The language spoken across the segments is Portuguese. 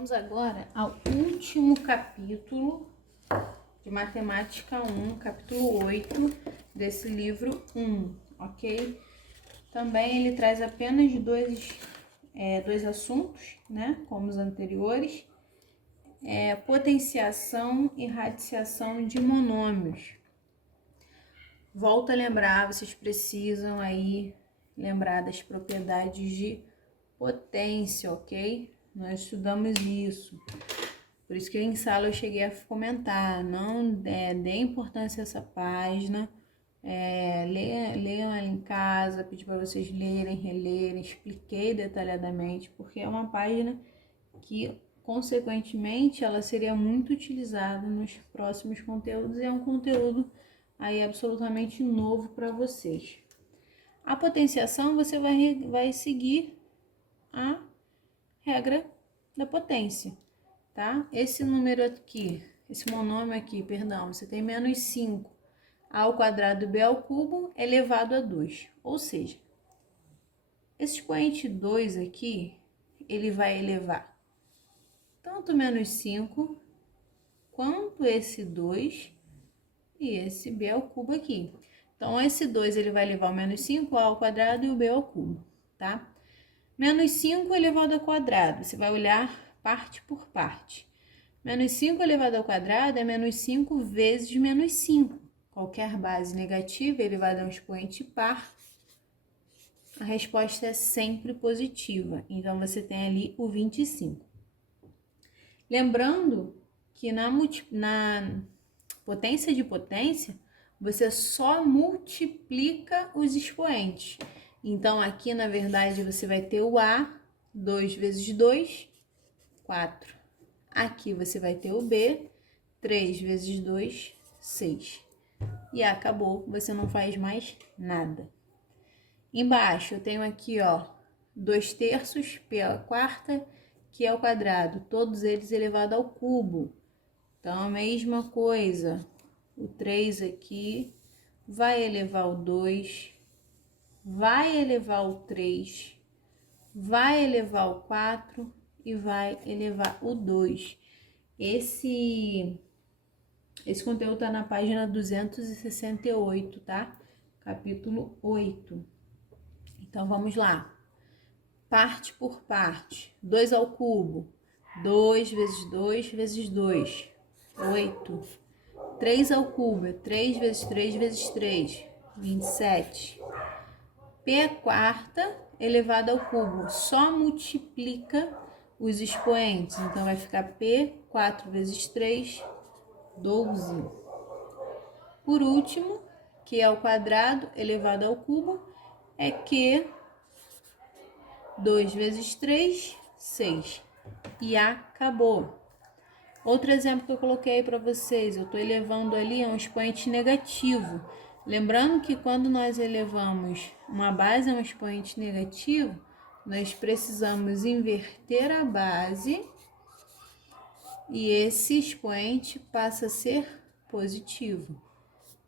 Vamos agora ao último capítulo de Matemática 1, capítulo 8 desse livro 1, ok? Também ele traz apenas dois assuntos, né? Como os anteriores, potenciação e radiciação de monômios. Volto a lembrar, vocês precisam aí lembrar das propriedades de potência, ok? Nós estudamos isso. Por isso que em sala eu cheguei a comentar, não dê importância a essa página, leiam ela em casa, pedi para vocês lerem, relerem, expliquei detalhadamente, porque é uma página que, consequentemente, ela seria muito utilizada nos próximos conteúdos e é um conteúdo aí absolutamente novo para vocês. A potenciação, você vai seguir a regra da potência, tá? Esse número aqui, esse monômio aqui, perdão, você tem menos 5 a ao quadrado b ao cubo elevado a 2. Ou seja, esse expoente 2 aqui, ele vai elevar tanto menos 5 quanto esse 2 e esse b ao cubo aqui. Então, esse 2 ele vai levar o menos 5 ao quadrado e o b ao cubo, tá? Menos 5 elevado ao quadrado, você vai olhar parte por parte. Menos 5 elevado ao quadrado é menos 5 vezes menos 5. Qualquer base negativa, ele vai dar um expoente par. A resposta é sempre positiva, então você tem ali o 25. Lembrando que na potência de potência, você só multiplica os expoentes. Então, aqui, na verdade, você vai ter o A, 2 vezes 2, 4. Aqui você vai ter o B, 3 vezes 2, 6. E acabou, você não faz mais nada. Embaixo, eu tenho aqui, ó, 2 terços, P à quarta, que é o quadrado. Todos eles elevado ao cubo. Então, a mesma coisa. O 3 aqui vai elevar o 2, vai elevar o 3, vai elevar o 4 e vai elevar o 2. Esse conteúdo está na página 268, tá? Capítulo 8. Então, vamos lá. Parte por parte. 2 ao cubo. 2 vezes 2 vezes 2. 8. 3 ao cubo é 3 vezes 3 vezes 3. 27. P quarta elevado ao cubo. Só multiplica os expoentes. Então, vai ficar P 4 vezes 3, 12. Por último, que é ao quadrado elevado ao cubo, é Q 2 vezes 3, 6. E acabou. Outro exemplo que eu coloquei para vocês, eu estou elevando ali um expoente negativo. Lembrando que quando nós elevamos uma base a um expoente negativo, nós precisamos inverter a base e esse expoente passa a ser positivo.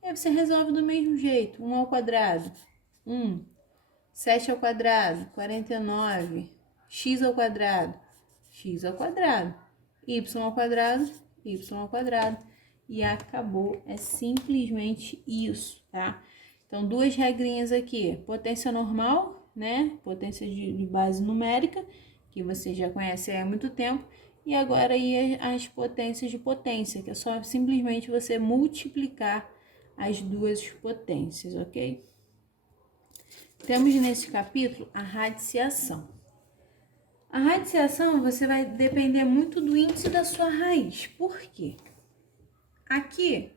E aí você resolve do mesmo jeito, 1 ao quadrado, 1, 7 ao quadrado, 49, x ao quadrado, x ao quadrado, y ao quadrado, y ao quadrado, e acabou. É simplesmente isso, tá? Então, duas regrinhas aqui, potência normal, né? Potência de base numérica, que você já conhece há muito tempo, e agora aí as potências de potência, que é só simplesmente você multiplicar as duas potências, ok? Temos nesse capítulo a radiciação. A radiciação você vai depender muito do índice da sua raiz. Por quê? Aqui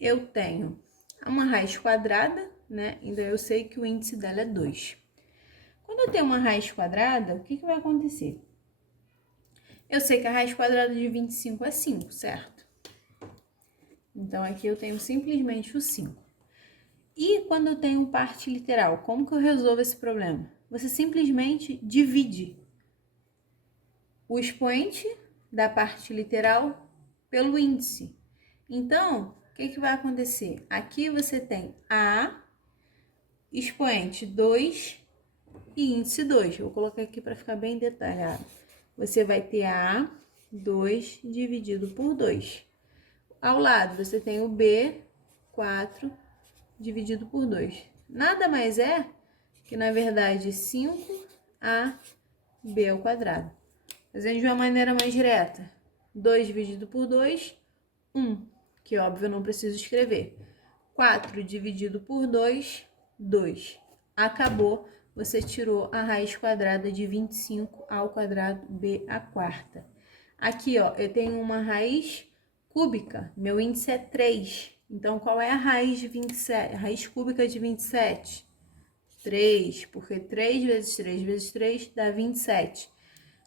eu tenho uma raiz quadrada, né? Então eu sei que o índice dela é 2. Quando eu tenho uma raiz quadrada, o que vai acontecer? Eu sei que a raiz quadrada de 25 é 5, certo? Então aqui eu tenho simplesmente o 5. E quando eu tenho parte literal, como que eu resolvo esse problema? Você simplesmente divide o expoente da parte literal pelo índice. Então, o que vai acontecer? Aqui você tem A, expoente 2 e índice 2. Vou colocar aqui para ficar bem detalhado. você vai ter a 2 dividido por 2. Ao lado, você tem o B, 4 dividido por 2. Nada mais é que, na verdade, 5AB ao quadrado. Fazendo de uma maneira mais direta. 2 dividido por 2, 1, que óbvio eu não preciso escrever. 4 dividido por 2, 2. Acabou, você tirou a raiz quadrada de 25 ao quadrado B à quarta. Aqui, ó, eu tenho uma raiz cúbica, meu índice é 3. Então, qual é a raiz de 27? A raiz cúbica de 27? 3, porque 3 vezes 3 vezes 3 dá 27.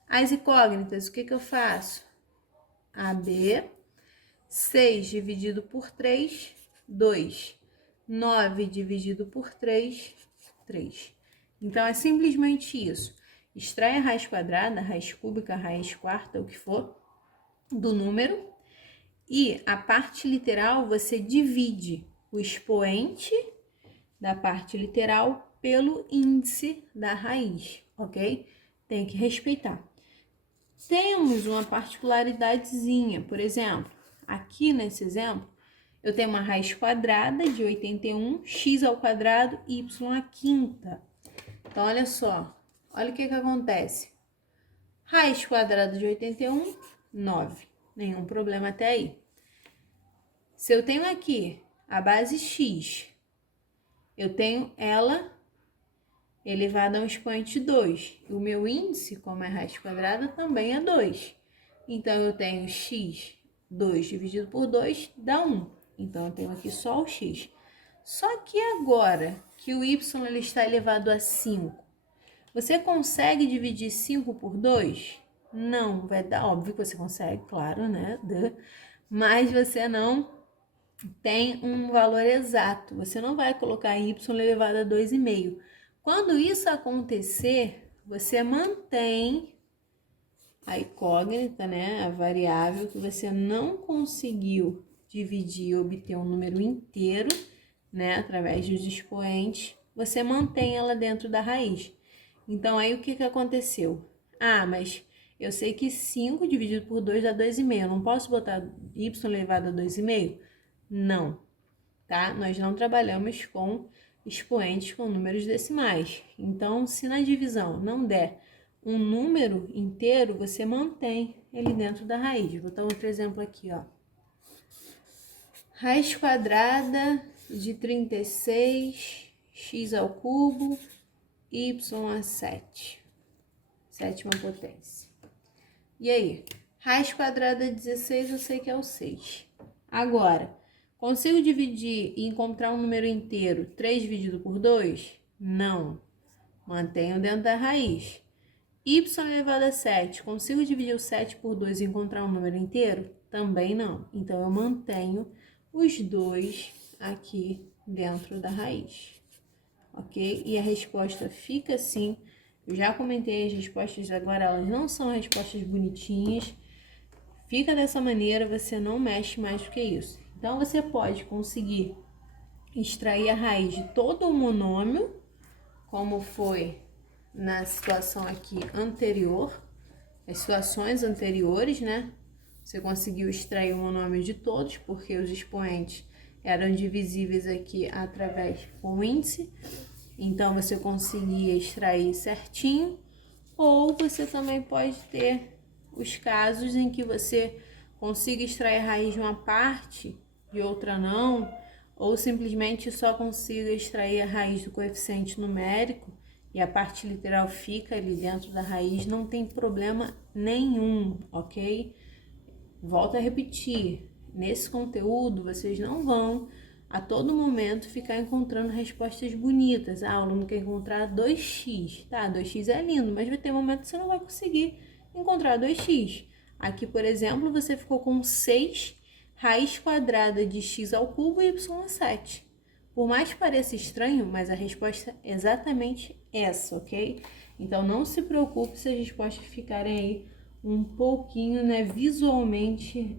As incógnitas, o que eu faço? AB, 6 dividido por 3, 2. 9 dividido por 3, 3. Então, é simplesmente isso. Extrai a raiz quadrada, a raiz cúbica, a raiz quarta, o que for, do número. E a parte literal, você divide o expoente da parte literal pelo índice da raiz, ok? Tem que respeitar. Temos uma particularidadezinha, por exemplo, aqui nesse exemplo, eu tenho uma raiz quadrada de 81, x ao quadrado, y à quinta. Então, olha só, olha o que acontece. Raiz quadrada de 81, 9. Nenhum problema até aí. Se eu tenho aqui a base x, eu tenho ela elevada a um expoente 2. O meu índice, como é raiz quadrada, também é 2. Então, eu tenho x, 2 dividido por 2 dá 1. Então, eu tenho aqui só o x. Só que agora que o y ele está elevado a 5, você consegue dividir 5 por 2? Não, vai dar, óbvio que você consegue, claro, né? Mas você não tem um valor exato. Você não vai colocar y elevado a 2,5. Quando isso acontecer, você mantém a incógnita, né? A variável que você não conseguiu dividir e obter um número inteiro, né? Através dos expoentes, você mantém ela dentro da raiz. Então, aí o que aconteceu? Ah, mas eu sei que 5 dividido por 2 dá 2,5. Eu não posso botar y elevado a 2,5? Não, tá? Nós não trabalhamos com expoentes com números decimais. Então, se na divisão não der um número inteiro, você mantém ele dentro da raiz. Vou botar outro exemplo aqui, ó. Raiz quadrada de 36, x ao cubo, y a 7. Sétima potência. E aí? Raiz quadrada de 16, eu sei que é o 6. Agora, consigo dividir e encontrar um número inteiro 3 dividido por 2? Não. Mantenho dentro da raiz. Y elevado a 7, consigo dividir o 7 por 2 e encontrar um número inteiro? Também não. Então, eu mantenho os dois aqui dentro da raiz. Ok? E a resposta fica assim. Eu já comentei as respostas agora, elas não são respostas bonitinhas. Fica dessa maneira, você não mexe mais do que isso. Então, você pode conseguir extrair a raiz de todo o monômio, como foi na situação aqui anterior, as situações anteriores, né? Você conseguiu extrair o monômio de todos, porque os expoentes eram divisíveis aqui através do índice. Então, você conseguia extrair certinho. Ou você também pode ter os casos em que você consiga extrair a raiz de uma parte e outra não, ou simplesmente só consiga extrair a raiz do coeficiente numérico e a parte literal fica ali dentro da raiz, não tem problema nenhum, ok? Volto a repetir, nesse conteúdo vocês não vão a todo momento ficar encontrando respostas bonitas. Ah, o aluno quer encontrar 2x, tá? 2x é lindo, mas vai ter um momento que você não vai conseguir encontrar 2x. Aqui, por exemplo, você ficou com 6 raiz quadrada de x ao cubo e y a 7. Por mais que pareça estranho, mas a resposta é exatamente essa, ok? Então, não se preocupe se as respostas ficarem aí um pouquinho, né, visualmente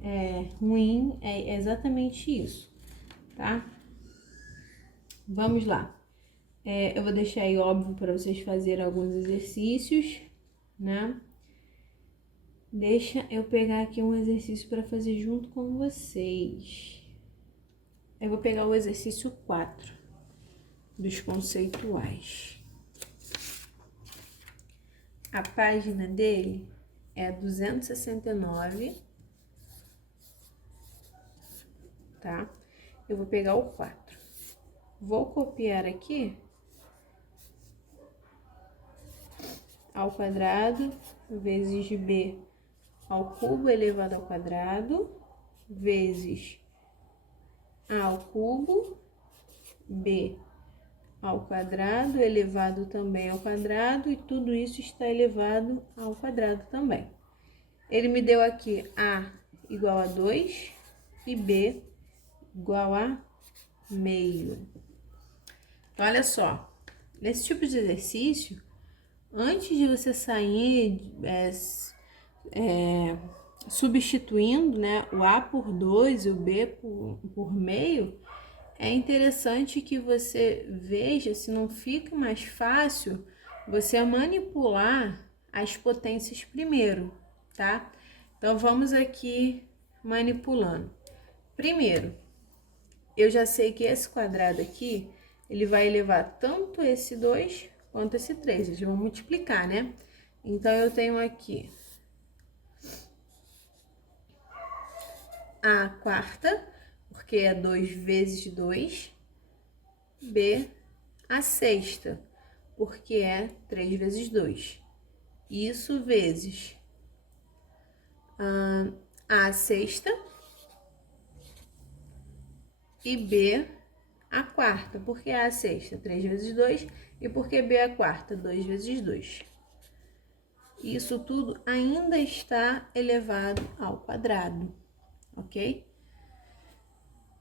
ruim, é exatamente isso, tá? Vamos lá. Eu vou deixar aí óbvio para vocês fazerem alguns exercícios, né? Deixa eu pegar aqui um exercício para fazer junto com vocês. Eu vou pegar o exercício 4 dos conceituais. A página dele é 269, tá? Eu vou pegar o 4. Vou copiar aqui ao quadrado vezes b ao cubo elevado ao quadrado vezes a ao cubo b ao quadrado elevado também ao quadrado, e tudo isso está elevado ao quadrado também. Ele me deu aqui a igual a 2 e b igual a meio. Então, olha só, nesse tipo de exercício, antes de você sair substituindo, né, o a por 2 e o b por meio, é interessante que você veja se não fica mais fácil você manipular as potências primeiro, tá? Então, vamos aqui manipulando. Primeiro, eu já sei que esse quadrado aqui, ele vai elevar tanto esse 2 quanto esse 3. Eles vão multiplicar, né? Então, eu tenho aqui a quarta, porque é 2 vezes 2, b a sexta, porque é 3 vezes 2. Isso vezes a sexta e b a quarta, porque é a sexta, 3 vezes 2, e porque b é a quarta, 2 vezes 2. Isso tudo ainda está elevado ao quadrado, ok?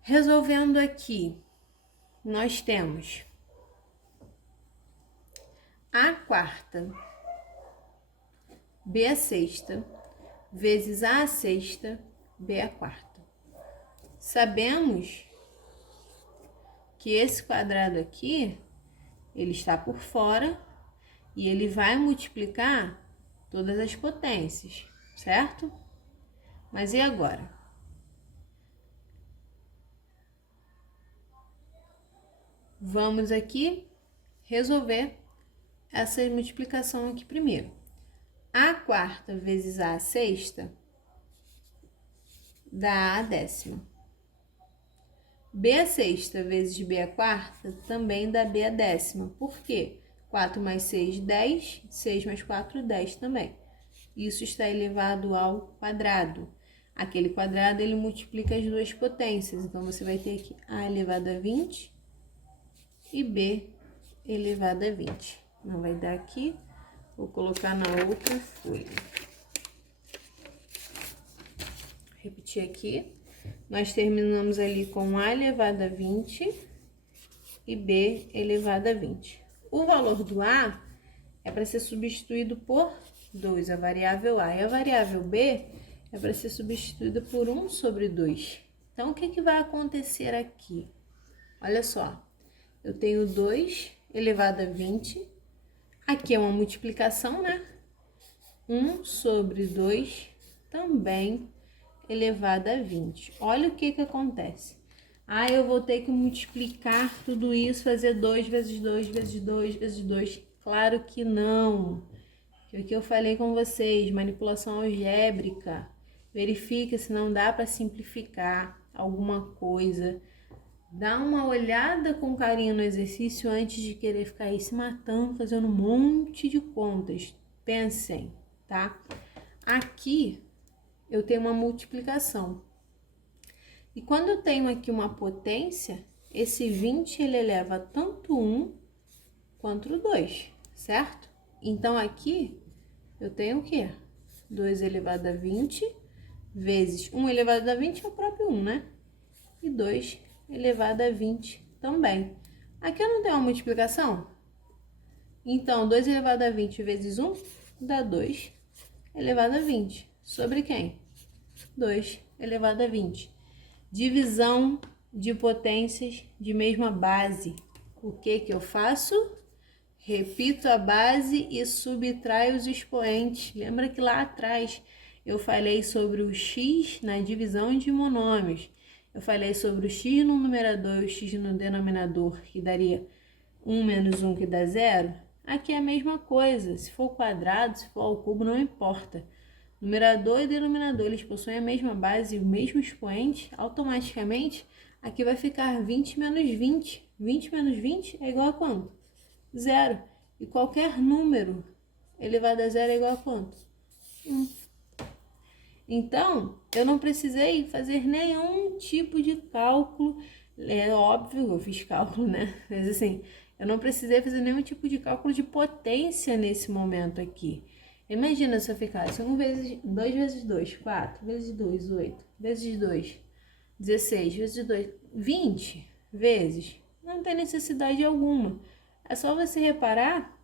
Resolvendo aqui, nós temos a quarta, b a sexta, vezes a sexta, b a quarta. Sabemos que esse quadrado aqui, ele está por fora e ele vai multiplicar todas as potências, certo? Mas e agora? Vamos aqui resolver essa multiplicação aqui primeiro. A quarta vezes a sexta dá a décima. B a sexta vezes B a quarta também dá B a décima. Por quê? 4 mais 6, 10. 6 mais 4, 10 também. Isso está elevado ao quadrado. Aquele quadrado, ele multiplica as duas potências. Então, você vai ter aqui A elevado a 20 e B elevado a 20. Não vai dar aqui. Vou colocar na outra folha. Repetir aqui. Nós terminamos ali com A elevado a 20 e B elevado a 20. O valor do A é para ser substituído por 2, a variável A. E a variável B é para ser substituída por 1 sobre 2. Então, o que vai acontecer aqui? Olha só, eu tenho 2 elevado a 20. Aqui é uma multiplicação, né? 1 sobre 2 também elevado a 20. Olha o que acontece. Eu vou ter que multiplicar tudo isso, fazer 2 vezes 2 vezes 2 vezes 2. Claro que não. O que eu falei com vocês, manipulação algébrica. Verifica se não dá para simplificar alguma coisa. Dá uma olhada com carinho no exercício antes de querer ficar aí se matando, fazendo um monte de contas. Pensem, tá? Aqui eu tenho uma multiplicação. E quando eu tenho aqui uma potência, esse 20 ele eleva tanto 1 quanto 2, certo? Então, aqui eu tenho o quê? 2 elevado a 20 vezes 1 elevado a 20 é o próprio 1, né? E 2 elevado a 20 também. Aqui eu não tenho uma multiplicação? Então, 2 elevado a 20 vezes 1 dá 2 elevado a 20. Sobre quem? 2 elevado a 20. Divisão de potências de mesma base. O que eu faço? Repito a base e subtraio os expoentes. Lembra que lá atrás Eu falei sobre o x na divisão de monômios. Eu falei sobre o x no numerador e o x no denominador, que daria 1 menos 1, que dá 0. Aqui é a mesma coisa. Se for quadrado, se for ao cubo, não importa. Numerador e denominador, eles possuem a mesma base e o mesmo expoente. Automaticamente, aqui vai ficar 20 menos 20. 20 menos 20 é igual a quanto? 0. E qualquer número elevado a 0 é igual a quanto? 1. Então, eu não precisei fazer nenhum tipo de cálculo. É óbvio, eu fiz cálculo, né? Mas assim, eu não precisei fazer nenhum tipo de cálculo de potência nesse momento aqui. Imagina se eu ficasse 2 vezes 2, 4, vezes 2, 8, vezes 2, 16, vezes 2, 20 vezes. Não tem necessidade alguma. É só você reparar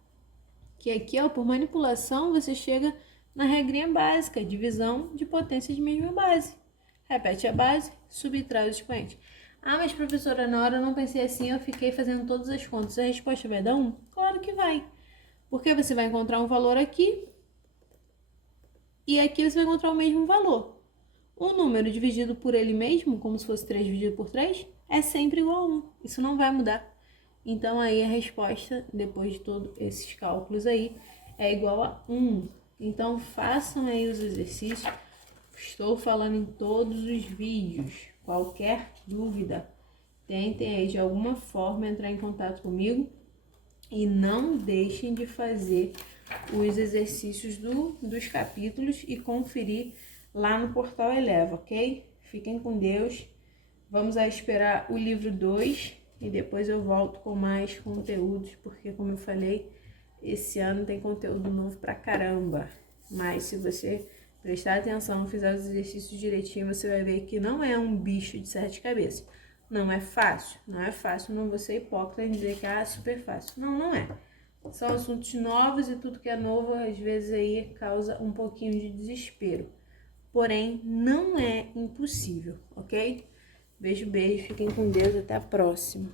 que aqui, ó, por manipulação, você chega na regrinha básica, divisão de potência de mesma base. Repete a base, subtrai o expoente. Ah, mas professora, na hora eu não pensei assim, eu fiquei fazendo todas as contas. A resposta vai dar 1? Claro que vai. Porque você vai encontrar um valor aqui e aqui você vai encontrar o mesmo valor. O número dividido por ele mesmo, como se fosse 3 dividido por 3, é sempre igual a 1. Isso não vai mudar. Então, aí a resposta, depois de todos esses cálculos aí, é igual a 1. Então, façam aí os exercícios. Estou falando em todos os vídeos. Qualquer dúvida, tentem aí de alguma forma entrar em contato comigo. E não deixem de fazer os exercícios dos capítulos e conferir lá no portal Eleva, ok? Fiquem com Deus. Vamos a esperar o livro 2 e depois eu volto com mais conteúdos, porque como eu falei, esse ano tem conteúdo novo pra caramba. Mas se você prestar atenção, fizer os exercícios direitinho, você vai ver que não é um bicho de 7 cabeças. Não é fácil, não vou ser hipócrita em dizer que é super fácil. Não, não é. São assuntos novos e tudo que é novo, às vezes aí causa um pouquinho de desespero. Porém, não é impossível, ok? Beijo, beijo, fiquem com Deus, até a próxima.